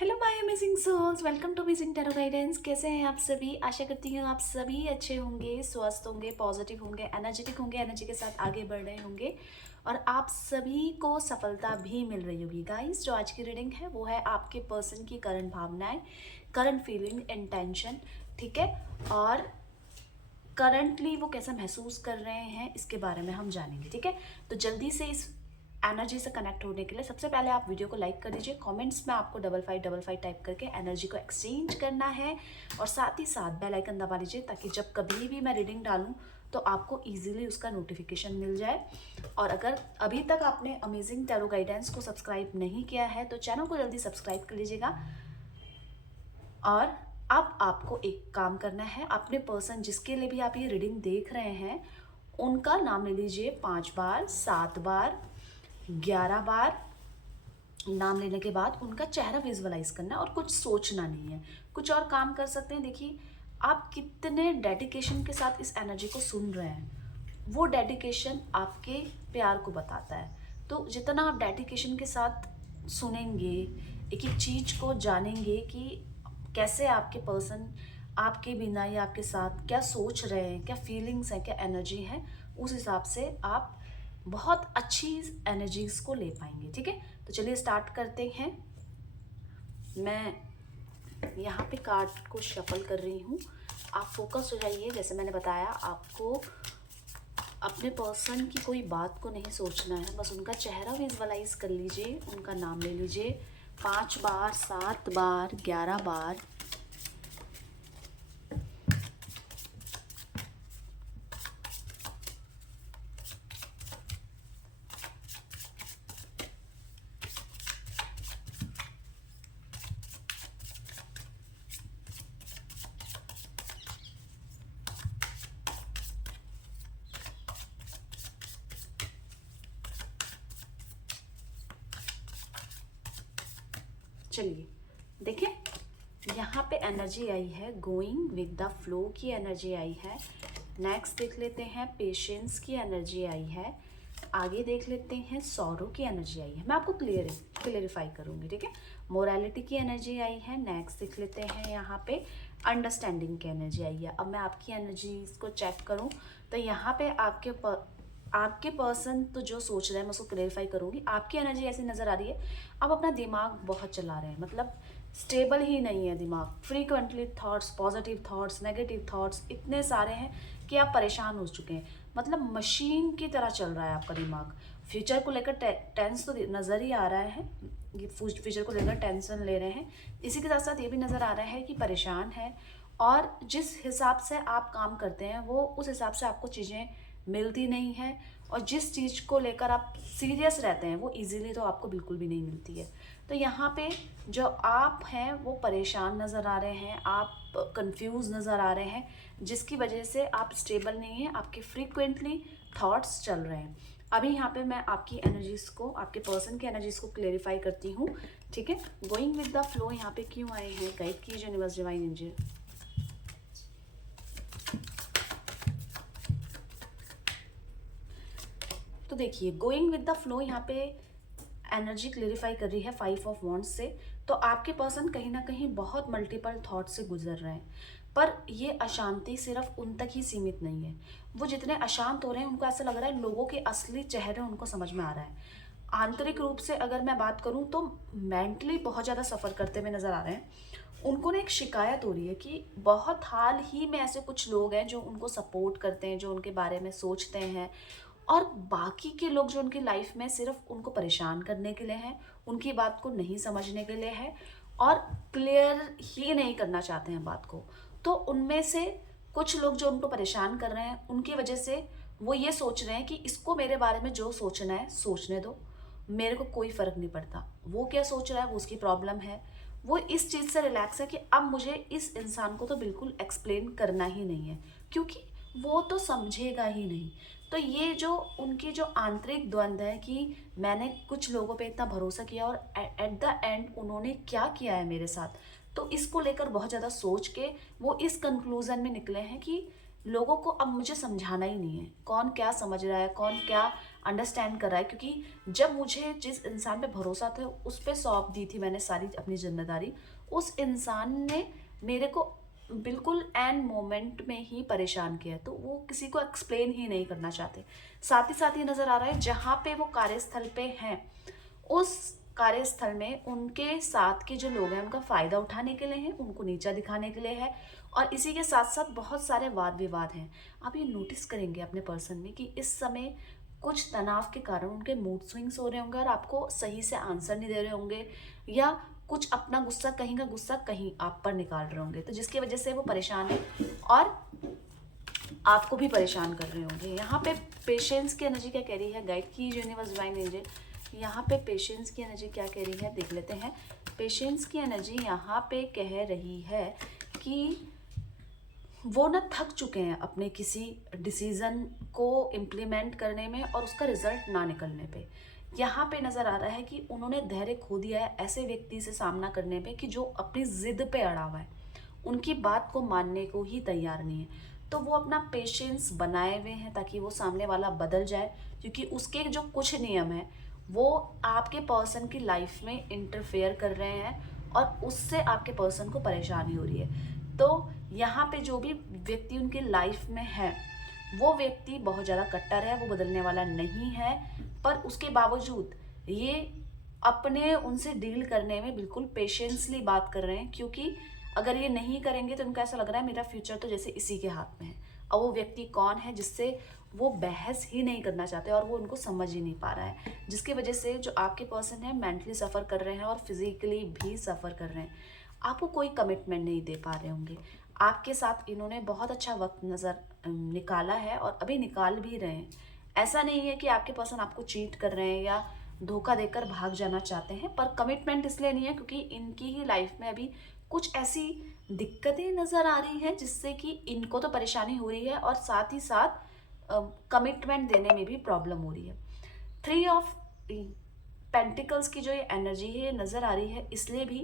Hello my amazing souls, welcome to amazing tarot guidance. कैसे हैं आप सभी? आशा करती हूँ आप सभी अच्छे होंगे, स्वस्थ होंगे, पॉजिटिव होंगे, एनर्जेटिक होंगे, एनर्जी के साथ आगे बढ़ रहे होंगे और आप सभी को सफलता भी मिल रही होगी। गाइस, जो आज की रीडिंग है वो है आपके पर्सन की करंट भावनाएं, करंट फीलिंग, इंटेंशन, ठीक है, और करंटली वो कैसा महसूस कर रहे हैं इसके बारे में हम जानेंगे। ठीक है, तो जल्दी से इस एनर्जी से कनेक्ट होने के लिए सबसे पहले आप वीडियो को लाइक कर दीजिए। कमेंट्स में आपको 5555 टाइप करके एनर्जी को एक्सचेंज करना है और साथ ही साथ बेल आइकन दबा लीजिए ताकि जब कभी भी मैं रीडिंग डालूं तो आपको इजीली उसका नोटिफिकेशन मिल जाए। और अगर अभी तक आपने अमेजिंग टैरो गाइडेंस को सब्सक्राइब नहीं किया है तो चैनल को जल्दी सब्सक्राइब कर लीजिएगा। और अब आपको एक काम करना है, अपने पर्सन जिसके लिए भी आप ये रीडिंग देख रहे हैं उनका नाम ले लीजिए 5 बार, 7 बार, 11 बार। नाम लेने के बाद उनका चेहरा विजुअलाइज करना है और कुछ सोचना नहीं है। कुछ और काम कर सकते हैं। देखिए, आप कितने डेडिकेशन के साथ इस एनर्जी को सुन रहे हैं, वो डेडिकेशन आपके प्यार को बताता है। तो जितना आप डेडिकेशन के साथ सुनेंगे, एक एक चीज को जानेंगे कि कैसे आपके पर्सन आपके बिना या आपके साथ क्या सोच रहे हैं, क्या फीलिंग्स हैं, क्या एनर्जी है, उस हिसाब से आप बहुत अच्छी एनर्जीज को ले पाएंगे। ठीक है, तो चलिए स्टार्ट करते हैं। मैं यहाँ पे कार्ड को शफल कर रही हूँ। आप फोकस हो जाइए। जैसे मैंने बताया, आपको अपने पर्सन की कोई बात को नहीं सोचना है, बस उनका चेहरा विजुअलाइज कर लीजिए, उनका नाम ले लीजिए 5 बार, 7 बार, 11 बार। चलिए देखें, यहाँ पे एनर्जी आई है गोइंग विद द फ्लो की एनर्जी आई है। नेक्स्ट देख लेते हैं पेशेंस की एनर्जी आई है। आगे देख लेते हैं सॉरो की एनर्जी आई है। मैं आपको क्लियरिफाई करूंगी। ठीक है, मोरालिटी की एनर्जी आई है। नेक्स्ट देख लेते हैं यहाँ पे अंडरस्टैंडिंग की एनर्जी आई है। अब मैं आपकी एनर्जी को चेक करूं तो यहाँ पे आपके पर्सन तो जो सोच रहे हैं मैं उसको क्लेरिफाई करूंगी। आपकी एनर्जी ऐसी नजर आ रही है, आप अपना दिमाग बहुत चला रहे हैं, मतलब स्टेबल ही नहीं है दिमाग। Frequently thoughts, positive thoughts, negative thoughts इतने सारे हैं कि आप परेशान हो चुके हैं। मतलब मशीन की तरह चल रहा है आपका दिमाग। फ्यूचर को लेकर टेंस तो नज़र ही आ रहा है, ये फ्यूचर को लेकर टेंशन ले रहे हैं। इसी के साथ साथ ये भी नज़र आ रहा है कि परेशान है और जिस हिसाब से आप काम करते हैं वो उस हिसाब से आपको चीज़ें मिलती नहीं है और जिस चीज़ को लेकर आप सीरियस रहते हैं वो इजीली तो आपको बिल्कुल भी नहीं मिलती है। तो यहाँ पे जो आप हैं वो परेशान नज़र आ रहे हैं, आप कंफ्यूज नज़र आ रहे हैं, जिसकी वजह से आप स्टेबल नहीं हैं, आपके फ्रीक्वेंटली थॉट्स चल रहे हैं। अभी यहाँ पे मैं आपकी एनर्जीज को, आपके पर्सन की एनर्जीज को क्लेरिफाई करती हूँ। ठीक है, गोइंग विद द फ्लो यहाँ पे क्यों आए हैं, गाइड कीजिए यूनिवर्स, डिवाइन एंजल। तो देखिए, गोइंग विद द फ्लो यहाँ पे एनर्जी क्लेरिफाई कर रही है 5 ऑफ वॉन्ड्स से। तो आपके पर्सन कहीं ना कहीं बहुत मल्टीपल थॉट से गुजर रहे हैं, पर ये अशांति सिर्फ उन तक ही सीमित नहीं है। वो जितने अशांत हो रहे हैं उनको ऐसा लग रहा है लोगों के असली चेहरे उनको समझ में आ रहा है। आंतरिक रूप से अगर मैं बात करूं तो मेंटली बहुत ज़्यादा सफ़र करते हुए नज़र आ रहे हैं। उनको ना एक शिकायत हो रही है कि बहुत हाल ही में ऐसे कुछ लोग हैं जो उनको सपोर्ट करते हैं, जो उनके बारे में सोचते हैं, और बाकी के लोग जो उनकी लाइफ में सिर्फ उनको परेशान करने के लिए हैं, उनकी बात को नहीं समझने के लिए है और क्लियर ही नहीं करना चाहते हैं बात को। तो उनमें से कुछ लोग जो उनको परेशान कर रहे हैं उनकी वजह से वो ये सोच रहे हैं कि इसको मेरे बारे में जो सोचना है सोचने दो, मेरे को कोई फर्क नहीं पड़ता। वो क्या सोच रहा है वो उसकी प्रॉब्लम है। वो इस चीज़ से रिलैक्स है कि अब मुझे इस इंसान को तो बिल्कुल एक्सप्लेन करना ही नहीं है क्योंकि वो तो समझेगा ही नहीं। तो ये जो उनकी जो आंतरिक द्वंद्व है कि मैंने कुछ लोगों पे इतना भरोसा किया और एट द एंड उन्होंने क्या किया है मेरे साथ, तो इसको लेकर बहुत ज़्यादा सोच के वो इस कंक्लूजन में निकले हैं कि लोगों को अब मुझे समझाना ही नहीं है, कौन क्या समझ रहा है, कौन क्या अंडरस्टैंड कर रहा है, क्योंकि जब मुझे जिस इंसान पे भरोसा था उस पे सौंप दी थी मैंने सारी अपनी जिम्मेदारी, उस इंसान ने मेरे को बिल्कुल एंड मोमेंट में ही परेशान किया। तो वो किसी को एक्सप्लेन ही नहीं करना चाहते। साथ ही साथ ये नज़र आ रहा है जहाँ पे वो कार्यस्थल पे हैं, उस कार्यस्थल में उनके साथ के जो लोग हैं उनका फ़ायदा उठाने के लिए हैं, उनको नीचा दिखाने के लिए है, और इसी के साथ साथ बहुत सारे वाद विवाद हैं। आप ये नोटिस करेंगे अपने पर्सन में कि इस समय कुछ तनाव के कारण उनके मूड स्विंग्स हो रहे होंगे और आपको सही से आंसर नहीं दे रहे होंगे, या कुछ अपना गुस्सा कहीं का गुस्सा कहीं आप पर निकाल रहे होंगे, तो जिसकी वजह से वो परेशान है और आपको भी परेशान कर रहे होंगे। यहाँ पे पेशेंस की एनर्जी क्या कह रही है, गाइड की यूनिवर्स डिवाइन एंजल, यहाँ पे पेशेंस की एनर्जी क्या कह रही है देख लेते हैं। पेशेंस की एनर्जी यहाँ पे कह रही है कि वो ना थक चुके हैं अपने किसी डिसीज़न को इम्प्लीमेंट करने में और उसका रिजल्ट ना निकलने पे। यहाँ पे नज़र आ रहा है कि उन्होंने धैर्य खो दिया है ऐसे व्यक्ति से सामना करने पे कि जो अपनी ज़िद पे अड़ा हुआ है, उनकी बात को मानने को ही तैयार नहीं है। तो वो अपना पेशेंस बनाए हुए हैं ताकि वो सामने वाला बदल जाए, क्योंकि उसके जो कुछ नियम हैं वो आपके पर्सन की लाइफ में इंटरफेयर कर रहे हैं और उससे आपके पर्सन को परेशानी हो रही है। तो यहाँ पे जो भी व्यक्ति उनकी लाइफ में है वो व्यक्ति बहुत ज़्यादा कट्टर है, वो बदलने वाला नहीं है, पर उसके बावजूद ये अपने उनसे डील करने में बिल्कुल पेशेंसली बात कर रहे हैं, क्योंकि अगर ये नहीं करेंगे तो उनको ऐसा लग रहा है मेरा फ्यूचर तो जैसे इसी के हाथ में है। और वो व्यक्ति कौन है जिससे वो बहस ही नहीं करना चाहते और वो उनको समझ ही नहीं पा रहा है, जिसकी वजह से जो आपके पर्सन है मेंटली सफ़र कर रहे हैं और फिजिकली भी सफ़र कर रहे हैं। आपको कोई कमिटमेंट नहीं दे पा रहे होंगे। आपके साथ इन्होंने बहुत अच्छा वक्त निकाला है और अभी निकाल भी रहे हैं। ऐसा नहीं है कि आपके पर्सन आपको चीट कर रहे हैं या धोखा देकर भाग जाना चाहते हैं, पर कमिटमेंट इसलिए नहीं है क्योंकि इनकी ही लाइफ में अभी कुछ ऐसी दिक्कतें नज़र आ रही हैं जिससे कि इनको तो परेशानी हो रही है और साथ ही साथ कमिटमेंट देने में भी प्रॉब्लम हो रही है। 3 ऑफ पेंटिकल्स की जो ये एनर्जी है ये नज़र आ रही है इसलिए भी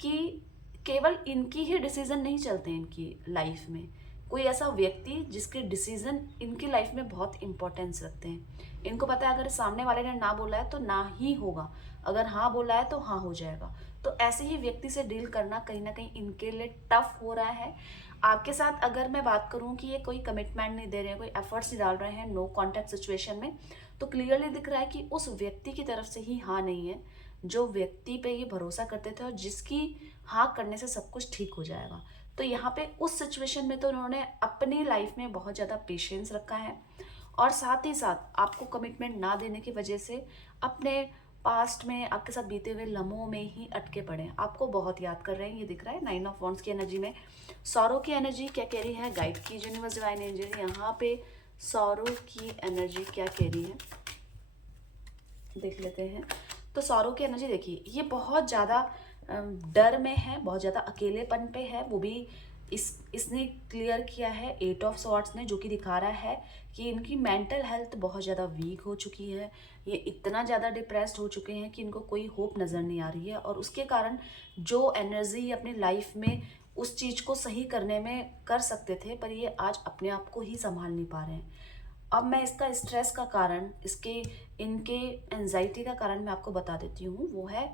कि केवल इनकी ही डिसीज़न नहीं चलते हैं इनकी लाइफ में। कोई ऐसा व्यक्ति जिसके डिसीज़न इनकी लाइफ में बहुत इंपॉर्टेंस रखते हैं। इनको पता है अगर सामने वाले ने ना बोला है तो ना ही होगा, अगर हाँ बोला है तो हाँ हो जाएगा। तो ऐसे ही व्यक्ति से डील करना कहीं ना कहीं इनके लिए टफ हो रहा है। आपके साथ अगर मैं बात करूं कि ये कोई कमिटमेंट नहीं दे रहे हैं, कोई एफर्ट्स नहीं डाल रहे हैं नो कॉन्टैक्ट सिचुएशन में, तो क्लियरली दिख रहा है कि उस व्यक्ति की तरफ से ही हाँ नहीं है जो व्यक्ति पे ये भरोसा करते थे और जिसकी हाँ करने से सब कुछ ठीक हो जाएगा। तो यहाँ पे उस सिचुएशन में तो उन्होंने अपनी लाइफ में बहुत ज़्यादा पेशेंस रखा है और साथ ही साथ आपको कमिटमेंट ना देने की वजह से अपने पास्ट में आपके साथ बीते हुए लम्हों में ही अटके पड़े हैं। आपको बहुत याद कर रहे हैं, ये दिख रहा है 9 ऑफ वॉन्ड्स की एनर्जी में। सौरों की एनर्जी क्या कह रही है, गाइड की यूनिवर्स डिवाइन एंजल, यहाँ पे सौरों की एनर्जी क्या कह रही है देख लेते हैं। तो सौरों की एनर्जी देखिए, ये बहुत ज़्यादा डर में है, बहुत ज़्यादा अकेलेपन पे है, वो भी इसने क्लियर किया है 8 ऑफ स्वॉर्ड्स ने, जो कि दिखा रहा है कि इनकी मेंटल हेल्थ बहुत ज़्यादा वीक हो चुकी है। ये इतना ज़्यादा डिप्रेस्ड हो चुके हैं कि इनको कोई होप नज़र नहीं आ रही है और उसके कारण जो एनर्जी अपनी लाइफ में उस चीज़ को सही करने में कर सकते थे, पर ये आज अपने आप को ही संभाल नहीं पा रहे हैं। अब मैं इसका स्ट्रेस का कारण, इनके एंजाइटी का कारण मैं आपको बता देती हूँ। वो है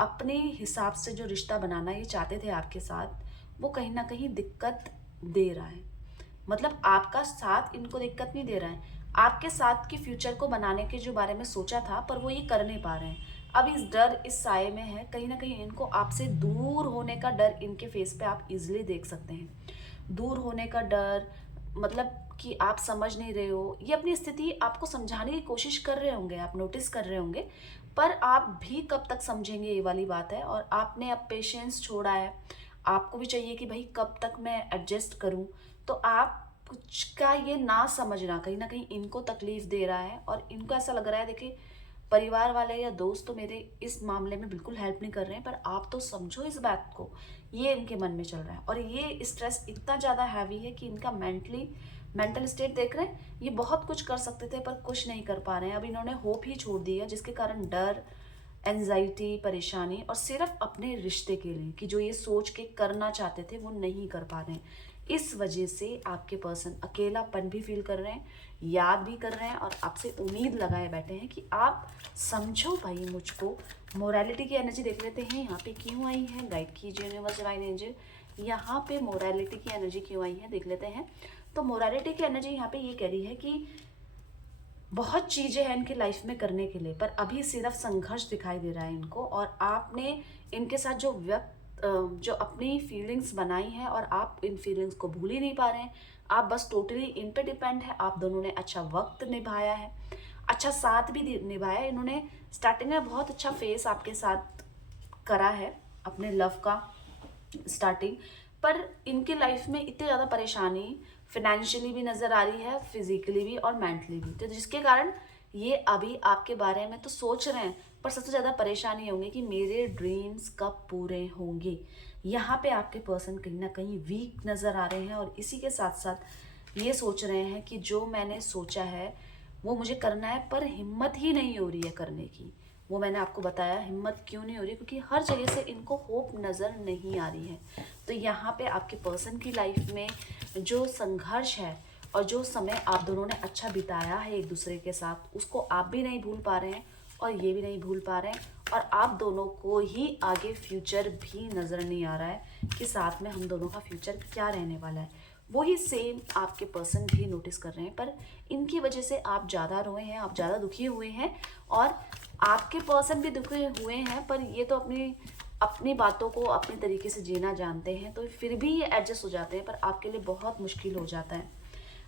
अपने हिसाब से जो रिश्ता बनाना ये चाहते थे आपके साथ, वो कहीं ना कहीं दिक्कत दे रहा है। मतलब आपका साथ इनको दिक्कत नहीं दे रहा है, आपके साथ के फ्यूचर को बनाने के जो बारे में सोचा था पर वो ये कर नहीं पा रहे हैं। अब इस डर, इस साए में है, कहीं ना कहीं इनको आपसे दूर होने का डर इनके फेस पे आप इजीली देख सकते हैं। दूर होने का डर, मतलब कि आप समझ नहीं रहे हो, ये अपनी स्थिति आपको समझाने की कोशिश कर रहे होंगे, आप नोटिस कर रहे होंगे, पर आप भी कब तक समझेंगे ये वाली बात है। और आपने अब पेशेंस छोड़ा है, आपको भी चाहिए कि भाई कब तक मैं एडजस्ट करूं। तो आप कुछ का ये ना समझना कहीं ना कहीं इनको तकलीफ दे रहा है और इनको ऐसा लग रहा है, देखिए परिवार वाले या दोस्त तो मेरे इस मामले में बिल्कुल हेल्प नहीं कर रहे हैं, पर आप तो समझो इस बात को, ये इनके मन में चल रहा है। और ये स्ट्रेस इतना ज़्यादा हैवी है कि इनका मेंटल स्टेट देख रहे हैं, ये बहुत कुछ कर सकते थे पर कुछ नहीं कर पा रहे हैं। अब इन्होंने होप ही छोड़ दी है, जिसके कारण डर, एंजाइटी, परेशानी और सिर्फ अपने रिश्ते के लिए कि जो ये सोच के करना चाहते थे वो नहीं कर पा रहे हैं। इस वजह से आपके पर्सन अकेलापन भी फील कर रहे हैं, याद भी कर रहे हैं और आपसे उम्मीद लगाए बैठे हैं कि आप समझो भाई मुझको। मोरालिटी की एनर्जी देख लेते हैं यहाँ पे क्यों आई है, गाइड कीजिए यूनिवर्स डिवाइन एंजल। यहाँ पे मोरालिटी की एनर्जी क्यों आई है देख लेते हैं। तो मोरालिटी की एनर्जी यहाँ पे ये कह रही है कि बहुत चीज़ें हैं इनकी लाइफ में करने के लिए, पर अभी सिर्फ संघर्ष दिखाई दे रहा है इनको, और आपने इनके साथ जो अपनी फीलिंग्स बनाई हैं और आप इन फीलिंग्स को भूल ही नहीं पा रहे हैं। आप बस टोटली इन पे डिपेंड है। आप दोनों ने अच्छा वक्त निभाया है, अच्छा साथ भी निभाया है। इन्होंने स्टार्टिंग में बहुत अच्छा फेस आपके साथ करा है अपने लव का स्टार्टिंग, पर इनकी लाइफ में इतनी ज़्यादा परेशानी फिनेंशियली भी नज़र आ रही है, फिजिकली भी और मेंटली भी, तो जिसके कारण ये अभी आपके बारे में तो सोच रहे हैं, पर सबसे ज़्यादा परेशानी होंगी कि मेरे ड्रीम्स कब पूरे होंगे। यहाँ पे आपके पर्सन कहीं ना कहीं वीक नज़र आ रहे हैं और इसी के साथ साथ ये सोच रहे हैं कि जो मैंने सोचा है वो मुझे करना है, पर हिम्मत ही नहीं हो रही है करने की। वो मैंने आपको बताया हिम्मत क्यों नहीं हो रही, क्योंकि हर जगह से इनको होप नज़र नहीं आ रही है। तो यहाँ पे आपके पर्सन की लाइफ में जो संघर्ष है और जो समय आप दोनों ने अच्छा बिताया है एक दूसरे के साथ, उसको आप भी नहीं भूल पा रहे हैं और ये भी नहीं भूल पा रहे हैं, और आप दोनों को ही आगे फ्यूचर भी नज़र नहीं आ रहा है कि साथ में हम दोनों का फ्यूचर क्या रहने वाला है। वही सेम आपके पर्सन भी नोटिस कर रहे हैं, पर इनकी वजह से आप ज़्यादा रोए हैं, आप ज़्यादा दुखी हुए हैं, और आपके पर्सन भी दुखी हुए हैं, पर ये तो अपनी अपनी बातों को अपने तरीके से जीना जानते हैं, तो फिर भी ये एडजस्ट हो जाते हैं, पर आपके लिए बहुत मुश्किल हो जाता है।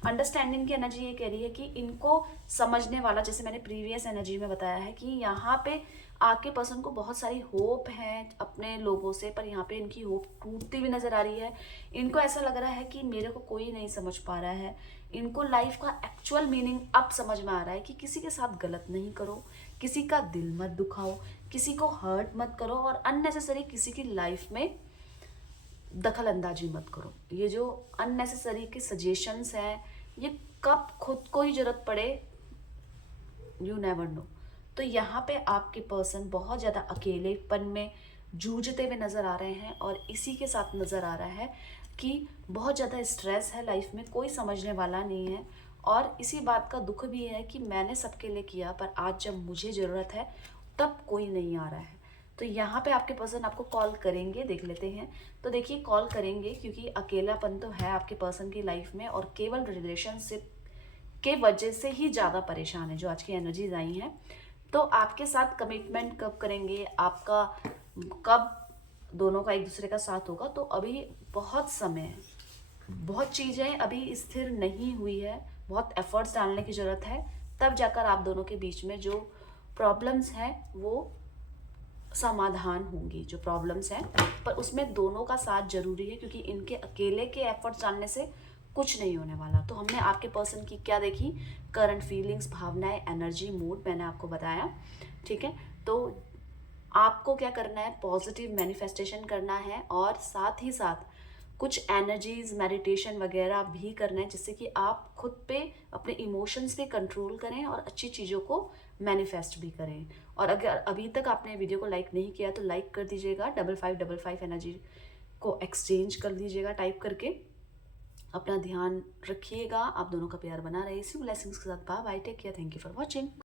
अंडरस्टैंडिंग की एनर्जी ये कह रही है कि इनको समझने वाला, जैसे मैंने प्रीवियस एनर्जी में बताया है कि यहाँ पे आपके पर्सन को बहुत सारी होप है अपने लोगों से, पर यहाँ पे इनकी होप टूटती हुई नज़र आ रही है। इनको ऐसा लग रहा है कि मेरे को कोई नहीं समझ पा रहा है। इनको लाइफ का एक्चुअल मीनिंग अब समझ में आ रहा है कि किसी के साथ गलत नहीं करो, किसी का दिल मत दुखाओ, किसी को हर्ट मत करो, और अननेसेसरी किसी की लाइफ में दखल अंदाजी मत करो। ये जो अननेसेसरी के सजेशंस हैं, ये कब खुद को ही जरूरत पड़े, यू नेवर नो। तो यहाँ पे आपके पर्सन बहुत ज़्यादा अकेलेपन में जूझते हुए नज़र आ रहे हैं, और इसी के साथ नज़र आ रहा है कि बहुत ज़्यादा स्ट्रेस है लाइफ में, कोई समझने वाला नहीं है, और इसी बात का दुख भी है कि मैंने सबके लिए किया, पर आज जब मुझे ज़रूरत है तब कोई नहीं आ रहा है। तो यहाँ पे आपके पर्सन आपको कॉल करेंगे, देख लेते हैं। तो देखिए कॉल करेंगे क्योंकि अकेलापन तो है आपके पर्सन की लाइफ में, और केवल रिलेशनशिप के वजह से ही ज़्यादा परेशान है जो आज की एनर्जीज आई हैं। तो आपके साथ कमिटमेंट कब करेंगे, आपका कब दोनों का एक दूसरे का साथ होगा, तो अभी बहुत समय है, बहुत चीज़ें अभी स्थिर नहीं हुई है, बहुत एफर्ट्स डालने की ज़रूरत है, तब जाकर आप दोनों के बीच में जो प्रॉब्लम्स हैं वो समाधान होंगी। जो प्रॉब्लम्स हैं, पर उसमें दोनों का साथ जरूरी है, क्योंकि इनके अकेले के एफर्ट्स डालने से कुछ नहीं होने वाला। तो हमने आपके पर्सन की क्या देखी, करंट फीलिंग्स, भावनाएं, एनर्जी, मूड मैंने आपको बताया, ठीक है। तो आपको क्या करना है, पॉजिटिव मैनिफेस्टेशन करना है, और साथ ही साथ कुछ एनर्जीज, मेडिटेशन वगैरह भी करना है, जिससे कि आप खुद पे अपने इमोशंस पे कंट्रोल करें और अच्छी चीज़ों को मैनिफेस्ट भी करें। और अगर अभी तक आपने वीडियो को लाइक नहीं किया तो लाइक कर दीजिएगा, 5555 एनर्जी को एक्सचेंज कर दीजिएगा टाइप करके। अपना ध्यान रखिएगा, आप दोनों का प्यार बना रहे। इसी ब्लेसिंग्स के साथ bye bye, take care, thank you for watching.